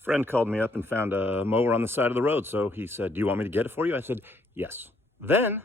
Friend called me up and found a mower on the side of the road, so he said, "Do you want me to get it for you?" I said, "Yes." Then,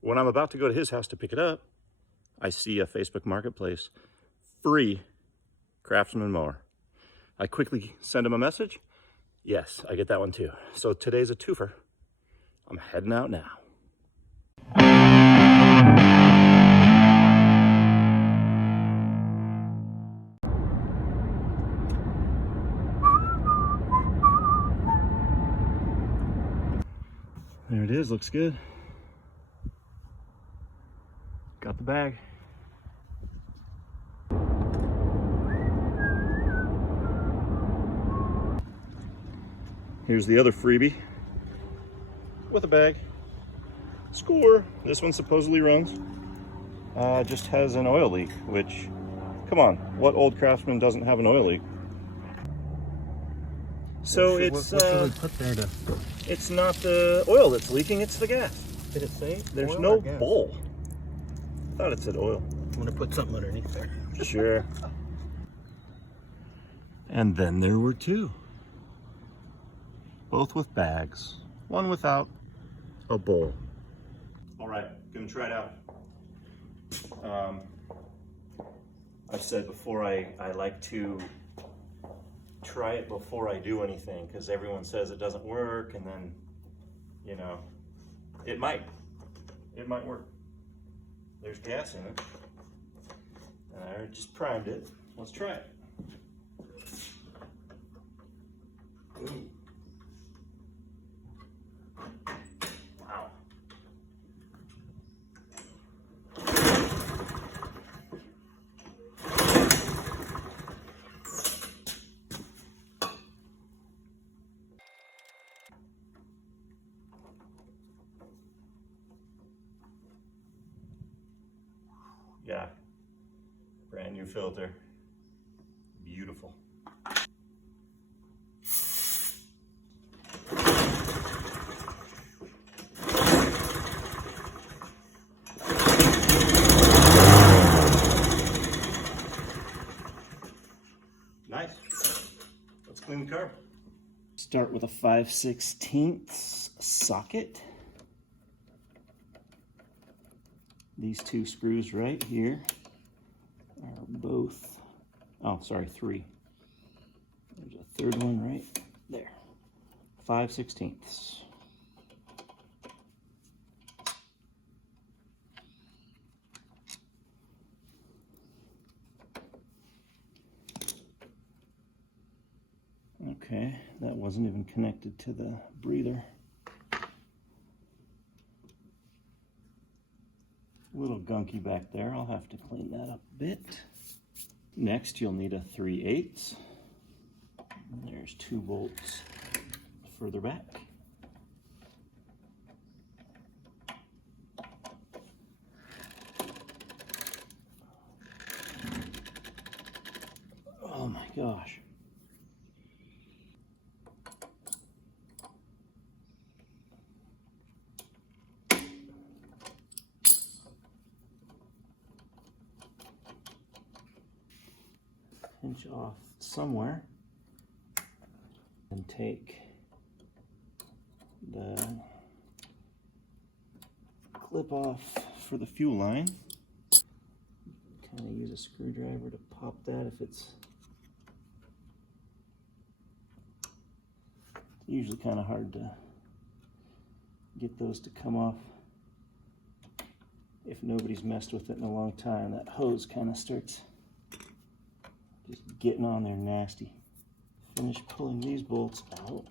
when I'm about to go to his house to pick it up, I see a Facebook Marketplace, free Craftsman Mower. I quickly send him a message. Yes, I get that one too. So today's a twofer. I'm heading out now. There it is, looks good. Got the bag. Here's the other freebie with a bag. Score! This one supposedly runs. Just has an oil leak, which, come on, what old Craftsman doesn't have an oil leak? So it's what should we put there to? It's not the oil that's leaking, it's the gas. Did it say? There's oil no or gas? bowl. I thought it said oil. I'm gonna put something underneath there. Sure. And then there were two. Both with bags. One without a bowl. All right, gonna try it out. I've said before I like to try it before I do anything, because everyone says it doesn't work, and then, you know, it might work. There's gas in it, and I just primed it. Let's try it. Ooh. Wow. Yeah, brand new filter, beautiful. Nice, let's clean the carb. Start with a 5/16 socket. These two screws right here are both, oh, sorry, three. There's a third one right there. 5/16. Okay, that wasn't even connected to the breather. A little gunky back there. I'll have to clean that up a bit. Next, you'll need a 3/8. There's 2 bolts further back. Oh my gosh. Pinch off somewhere and take the clip off for the fuel line. Kind of use a screwdriver to pop that if it's usually kind of hard to get those to come off. If nobody's messed with it in a long time, that hose kind of starts just getting on there nasty. Finish pulling these bolts out.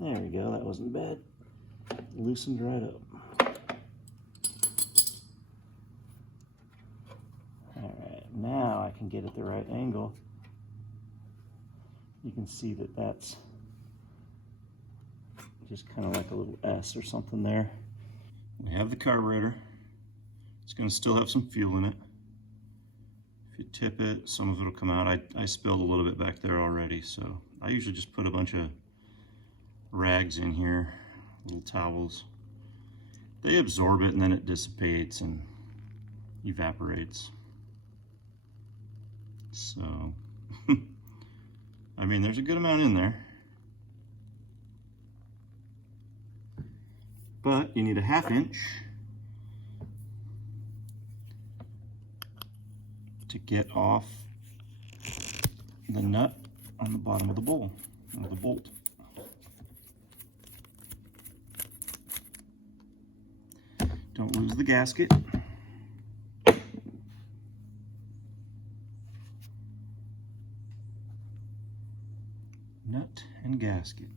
There we go, that wasn't bad. Loosened right up. Alright, now I can get at the right angle. You can see that that's just kind of like a little S or something there. We have the carburetor. It's going to still have some fuel in it. If you tip it, some of it will come out. I spilled a little bit back there already, so I usually just put a bunch of rags in here, little towels. They absorb it and then it dissipates and evaporates. So, I mean, there's a good amount in there. But you need a 1/2 inch to get off the nut on the bottom of the bowl, or the bolt. Don't lose the gasket. Nut and gasket.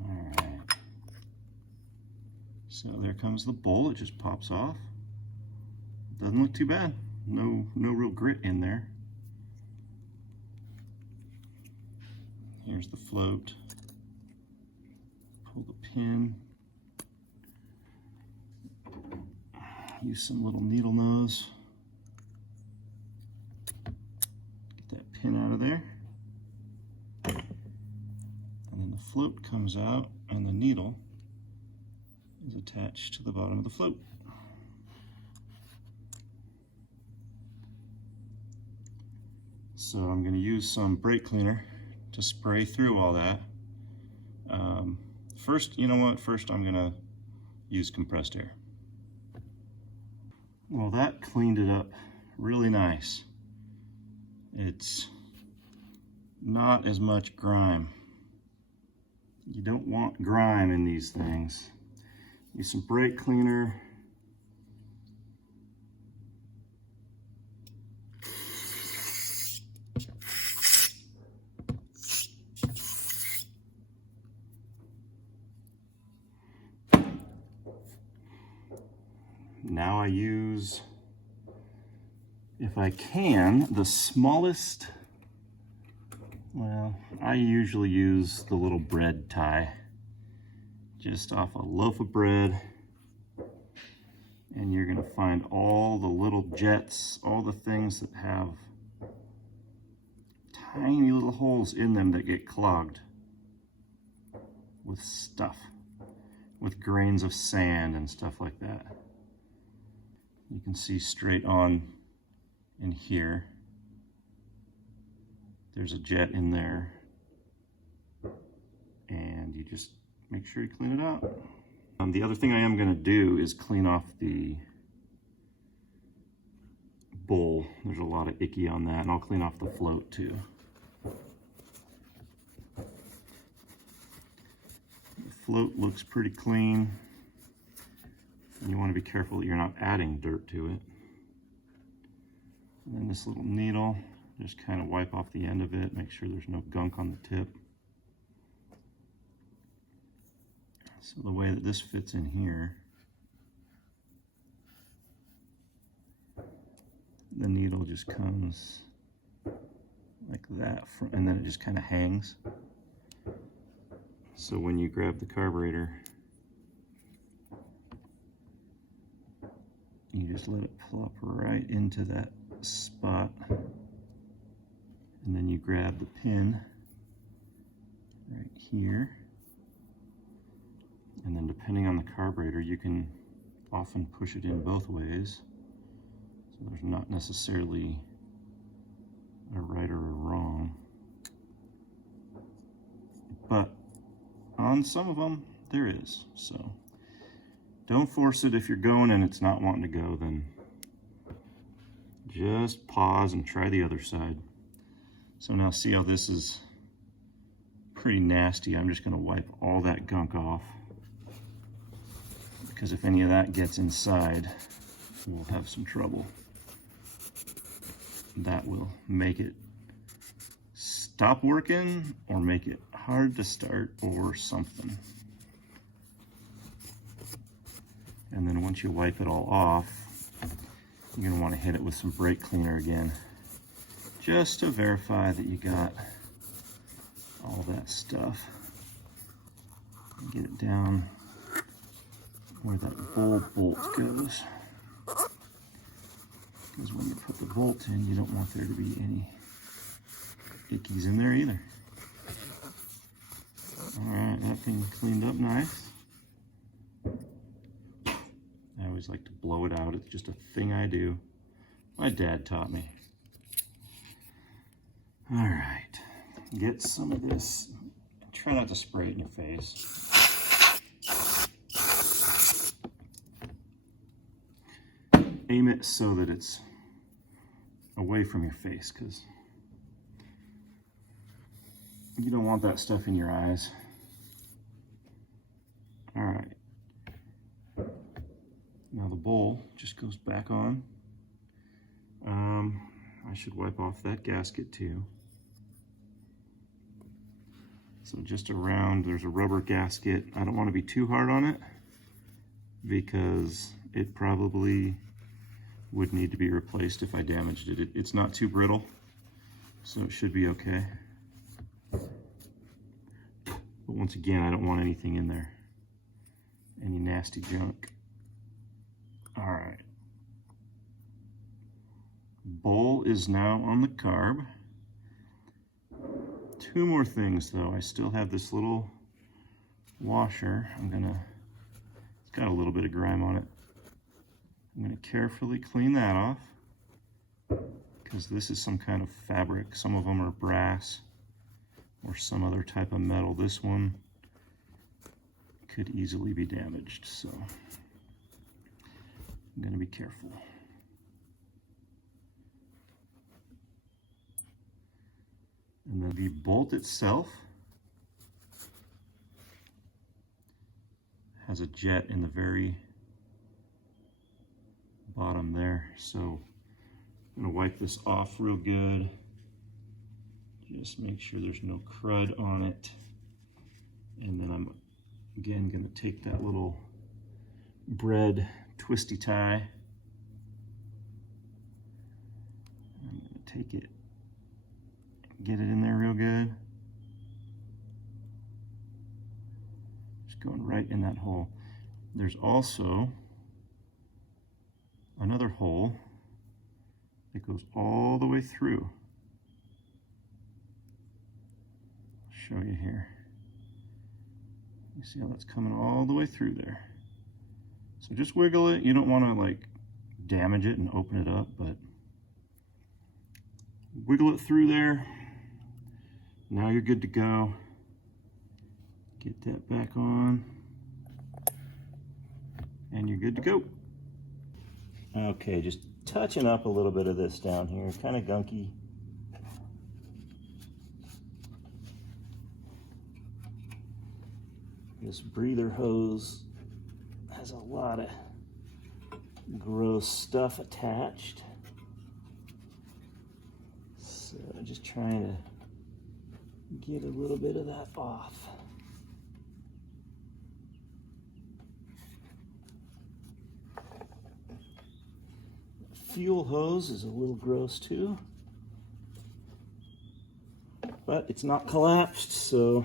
All right. So there comes the bowl. It just pops off. Doesn't look too bad. No real grit in there. Here's the float. Pull the pin. Use some little needle nose. Get that pin out of there. And then the float comes out and the needle is attached to the bottom of the float. So I'm going to use some brake cleaner to spray through all that. First, you know what? First I'm going to use compressed air. Well, that cleaned it up really nice. It's not as much grime. You don't want grime in these things. Use some brake cleaner. Now I use, if I can, the smallest, well, I usually use the little bread tie, just off a loaf of bread, and you're going to find all the little jets, all the things that have tiny little holes in them that get clogged with stuff, with grains of sand and stuff like that. You can see straight on in here, there's a jet in there, and you just make sure you clean it out. The other thing I am going to do is clean off the bowl. There's a lot of icky on that, and I'll clean off the float too. The float looks pretty clean. And you want to be careful that you're not adding dirt to it. And then this little needle, just kind of wipe off the end of it, make sure there's no gunk on the tip. So the way that this fits in here, the needle just comes like that, and then it just kind of hangs. So when you grab the carburetor, you just let it plop right into that spot, and then you grab the pin right here, and then depending on the carburetor, you can often push it in both ways, so there's not necessarily a right or a wrong, but on some of them there is. So don't force it. If you're going and it's not wanting to go, then just pause and try the other side. So now see how this is pretty nasty. I'm just going to wipe all that gunk off, because if any of that gets inside, we'll have some trouble. That will make it stop working or make it hard to start or something. And then once you wipe it all off, you're going to want to hit it with some brake cleaner again, just to verify that you got all that stuff. Get it down where that bowl bolt goes. Because when you put the bolt in, you don't want there to be any ickies in there either. Alright, that thing cleaned up nice. I always like to blow it out. It's just a thing I do. My dad taught me. Alright, get some of this. Try not to spray it in your face. Aim it so that it's away from your face, because you don't want that stuff in your eyes. All right. Now the bowl just goes back on. I should wipe off that gasket too. So just around, there's a rubber gasket. I don't want to be too hard on it because it probably would need to be replaced if I damaged it. It's not too brittle, so it should be okay. But once again, I don't want anything in there, any nasty junk. All right. Bowl is now on the carb. Two more things though. I still have this little washer. It's got a little bit of grime on it. I'm going to carefully clean that off because this is some kind of fabric. Some of them are brass or some other type of metal. This one could easily be damaged, so I'm going to be careful. And then the bolt itself has a jet in the very bottom there, so I'm going to wipe this off real good. Just make sure there's no crud on it. And then I'm again going to take that little bread twisty tie. I'm going to take it, get it in there real good. Just going right in that hole. There's also another hole that goes all the way through. I'll show you here. You see how that's coming all the way through there. So just wiggle it. You don't want to like damage it and open it up, but wiggle it through there. Now you're good to go. Get that back on and you're good to go. Okay, just touching up a little bit of this down here, kind of gunky. This breather hose has a lot of gross stuff attached. So just trying to get a little bit of that off. Fuel hose is a little gross too, but it's not collapsed, so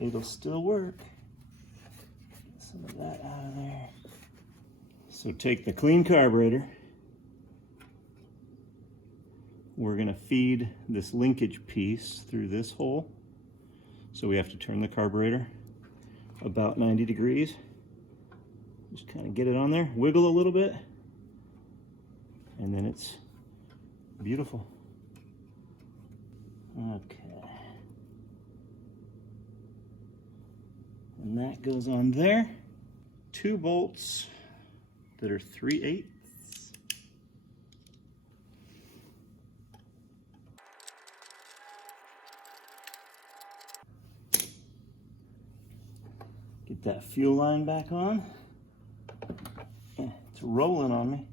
it'll still work. Get some of that out of there. So take the clean carburetor. We're going to feed this linkage piece through this hole. So we have to turn the carburetor about 90 degrees. Just kind of get it on there, wiggle a little bit, and then it's beautiful. Okay. And that goes on there. 2 bolts that are 3/8. Get that fuel line back on. It's rolling on me.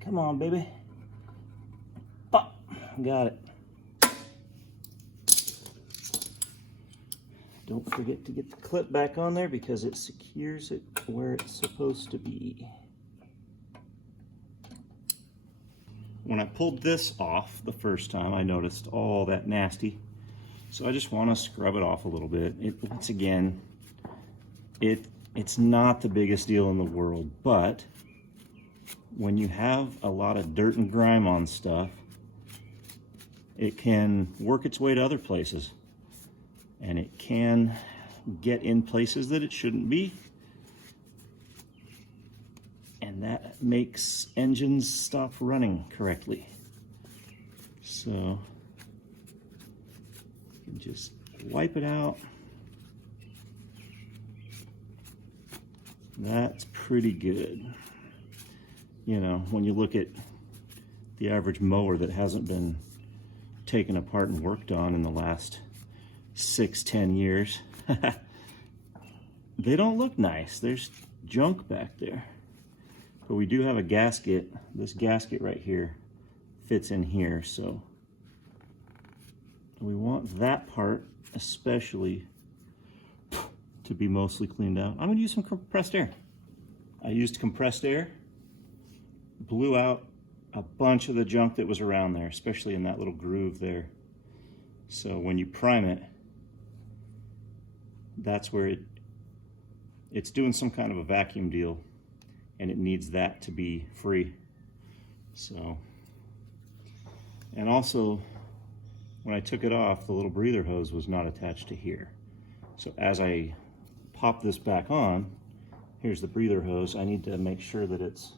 Come on, baby. Pop. Got it. Don't forget to get the clip back on there because it secures it where it's supposed to be. When I pulled this off the first time, I noticed all that nasty. So I just want to scrub it off a little bit. Once again, it's not the biggest deal in the world, but when you have a lot of dirt and grime on stuff, it can work its way to other places, and it can get in places that it shouldn't be, and that makes engines stop running correctly. So you can just wipe it out. That's pretty good. You know, when you look at the average mower that hasn't been taken apart and worked on in the last 6-10 years, they don't look nice. There's junk back there. But we do have a gasket. This gasket right here fits in here, so we want that part especially to be mostly cleaned out. I'm going to use some compressed air. I used compressed air, blew out a bunch of the junk that was around there, especially in that little groove there. So when you prime it, that's where it's doing some kind of a vacuum deal, and it needs that to be free. So, and also when I took it off, the little breather hose was not attached to here. So as I pop this back on, here's the breather hose. I need to make sure that it's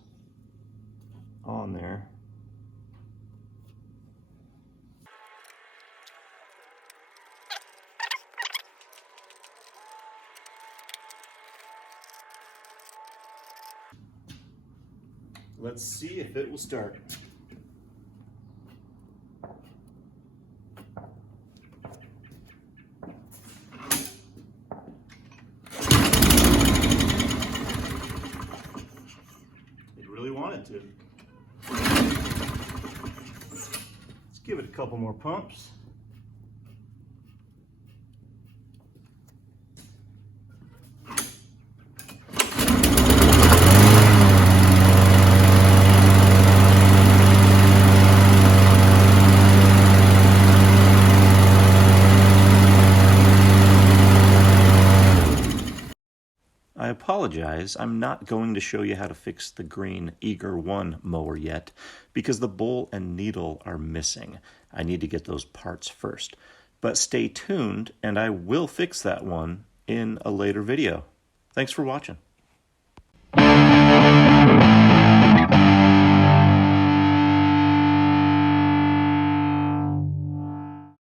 on there. Let's see if it will start. It really wanted to. Let's give it a couple more pumps. I apologize, I'm not going to show you how to fix the green Eager 1 mower yet because the bowl and needle are missing. I need to get those parts first. But stay tuned and I will fix that one in a later video. Thanks for watching.